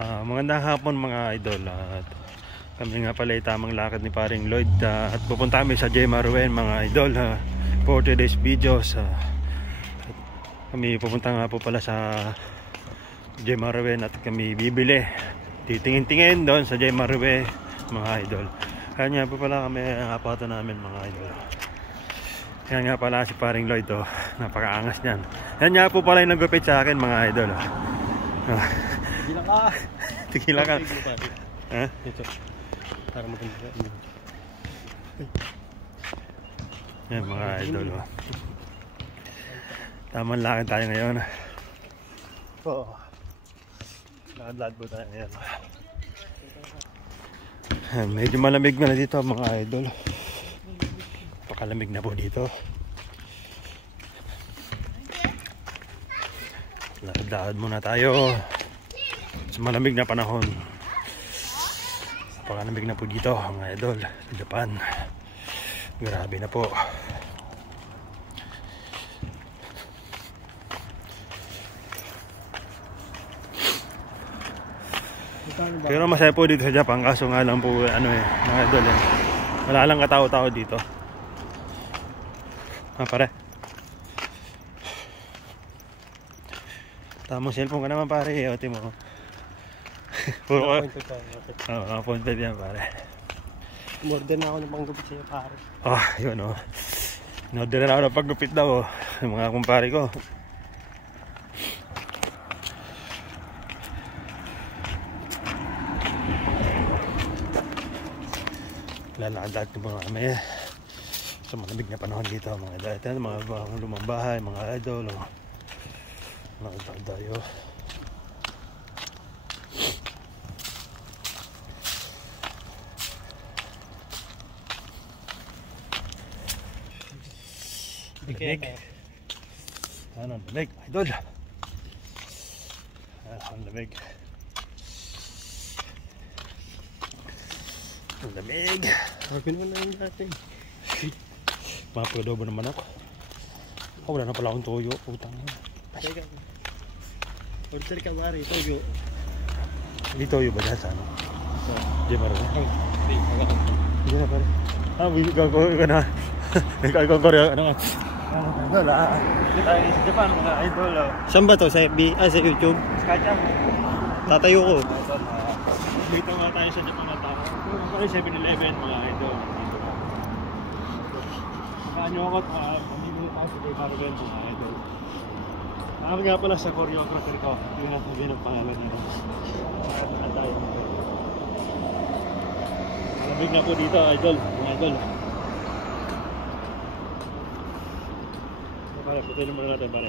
Magandang hapon mga idol. At kami nga pala ay tamang lakad ni paring Lloyd, at pupunta kami sa J. Marwen mga idol, for today's videos. Kami pupunta nga po pala sa J. Marwen at kami bibili, titingin-tingin doon sa J. Marwen mga idol. Kaya nga po pala kami ang apato namin mga idol. Kaya nga pala si paring Lloyd, napakaangas niyan. Yan nga po pala yung nagupit sa akin mga idol. Tigilan ka. Tigilan ka. Ha? Ito. Para maganda. Yan mga idol. Tamang lakad tayo ngayon. Oo. Lakad-lakad po tayo ngayon. Medyo malamig na dito mga idol. Pakalamig na po dito. Lakad-lakad muna tayo sa malamig na panahon. Napakalamig na po dito mga idol sa Japan. Grabe na po. Pero masaya po dito sa Japan, kaso nga lang po mga idol wala lang katao-tao dito. Pare, tamang cellphone ka naman pare, ote mo. Puro ka point five yan pare. Umorder na ako ng panggupit sa'yo pare. Yun in-order na ako ng paggupit daw yung mga kumpare ko. Lalakad na mga kami sa malamig na panahon dito mga idol. Ito mga lumang bahay mga idol. Nakagdaan tayo. Lamig. Ano, lamig idol. Ang lamig. Ang lamig. Sabi naman namin natin. Mapadobo naman ako. Wala na pala akong toyo. Utang na. Teka. Order ka pare, toyo. Hindi toyo ba dyan sa ano? Di ba rin? Hindi, wala. Hindi na pare. Bili ka na. Ikaw Korea. Ano nga? Dito tayo sa Japan mga idol. Saan ba to? Sa FB? Sa YouTube? Skacham. Tatayo ko. Dito nga tayo sa Japan na tao. Ito 7-Eleven mga idol. Samahan nyo ako at pamili tayo sa J. Marwen mga idol. Nakami nga pala sa choreographer ko. Hindi na sabihin ang pangalan nito. Saan tayo? Malamig na po dito idol. Mga idol. Pare, putin naman natin pare.